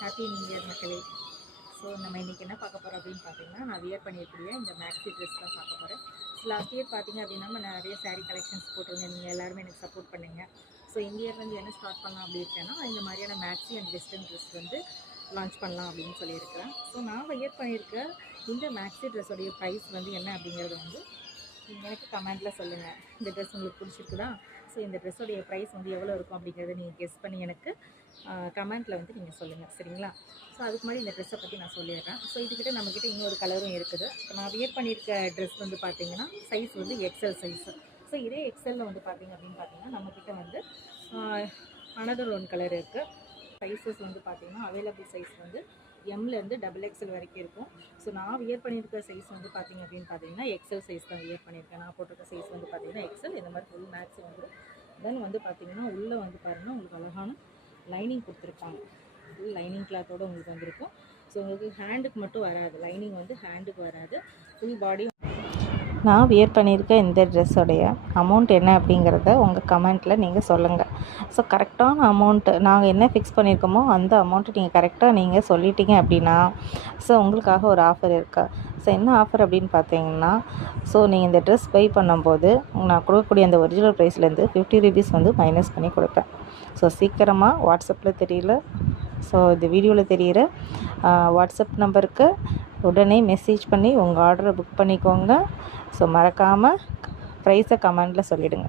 Happy new year மக்களே. So நம்ம இன்றைக்கி என்ன பார்க்க போகிறோம் அப்படின்னு பார்த்தீங்கன்னா, நான் வியர் பண்ணியிருக்கிற இந்த மேக்ஸி ட்ரெஸ் தான் பார்க்க போகிறேன். ஸோ லாஸ்ட் இயர் பார்த்தீங்க அப்படின்னா நான் நிறைய சாரீ கலெக்ஷன்ஸ் போட்டிருந்தேன். நீங்கள் எல்லாருமே எனக்கு சப்போர்ட் பண்ணுங்க. ஸோ இந்த இயர் வந்து என்ன ஸ்டார்ட் பண்ணலாம் அப்படி இருக்கேன்னா, இந்த மாதிரியான மேக்ஸி அண்ட் வெஸ்டர்ன் ட்ரெஸ் வந்து லான்ச் பண்ணலாம் அப்படின்னு சொல்லியிருக்கிறேன். ஸோ நான் வியர் பண்ணியிருக்க இந்த மேக்ஸி ட்ரெஸ்ஸோடைய ப்ரைஸ் வந்து என்ன அப்படிங்கிறது வந்து நீங்கள் எனக்கு கமெண்ட்டில் சொல்லுங்கள். இந்த ட்ரெஸ் உங்களுக்கு பிடிச்சிருக்குதா? ஸோ இந்த ட்ரெஸ்ஸோடைய ப்ரைஸ் வந்து எவ்வளோ இருக்கும் அப்படிங்கிறத நீங்கள் கெஸ் பண்ணி எனக்கு கமெண்ட்டில் வந்து நீங்கள் சொல்லுங்கள், சரிங்களா? ஸோ அதுக்கு முன்னாடி இந்த ட்ரெஸ்ஸை பற்றி நான் சொல்லிடுறேன். ஸோ இதுக்கிட்ட நம்மக்கிட்ட இன்னொரு கலரும் இருக்குது. இப்போ நான் வியர் பண்ணியிருக்க ட்ரெஸ் வந்து பார்த்திங்கன்னா சைஸ் வந்து எக்ஸல் சைஸு. ஸோ இதே எக்ஸலில் வந்து பார்த்திங்க அப்படின்னு பார்த்தீங்கன்னா நம்மக்கிட்ட வந்து அனதர் ஒன் கலர் இருக்குது. சைஸஸ் வந்து பார்த்திங்கன்னா அவைலபிள் சைஸ் வந்து எம்லேருந்து XXL வரைக்கும் இருக்கும். ஸோ நான் வியர் பண்ணியிருக்க சைஸ் வந்து பார்த்திங்க அப்படின்னு பார்த்தீங்கன்னா எக்ஸல் சைஸ் தான் வியர் பண்ணியிருக்கேன். நான் போட்டிருக்க சைஸ் வந்து பார்த்திங்கன்னா எக்ஸல். இந்த மாதிரி ஃபுல் மேக்ஸ் வந்து தென் வந்து பார்த்திங்கன்னா உள்ளே வந்து பாருங்கள் உங்களுக்கு அழகான லைனிங் கொடுத்துருப்பாங்க. ஃபுல் லைனிங் கிளாத்தோடு உங்களுக்கு வந்திருக்கும். ஸோ உங்களுக்கு ஹேண்டுக்கு மட்டும் வராது, லைனிங் வந்து ஹேண்டுக்கு வராது, ஃபுல் பாடி. நான் வியர் பண்ணியிருக்க இந்த ட்ரெஸ்ஸோடைய அமௌண்ட் என்ன அப்படிங்கிறத உங்கள் கமெண்ட்டில் நீங்கள் சொல்லுங்கள். ஸோ கரெக்டான அமௌண்ட்டு நாங்கள் என்ன ஃபிக்ஸ் பண்ணியிருக்கோமோ அந்த அமௌண்ட்டு நீங்கள் கரெக்டாக நீங்கள் சொல்லிட்டீங்க அப்படின்னா ஸோ உங்களுக்காக ஒரு ஆஃபர் இருக்கா. ஸோ என்ன ஆஃபர் அப்படின்னு பார்த்தீங்கன்னா, ஸோ நீங்கள் இந்த ட்ரெஸ் பை பண்ணும்போது நான் கொடுக்கக்கூடிய அந்த ஒரிஜினல் ப்ரைஸ்லேருந்து 50 ரூபீஸ் வந்து மைனஸ் பண்ணி கொடுப்பேன். ஸோ சீக்கிரமாக வாட்ஸ்அப்பில் தெரியல, ஸோ இந்த வீடியோவில் தெரிகிற வாட்ஸ்அப் நம்பருக்கு உடனே மெசேஜ் பண்ணி உங்கள் ஆர்டரை புக் பண்ணிக்கோங்க. ஸோ மறக்காமல் ப்ரைஸை கமெண்டில் சொல்லிவிடுங்க.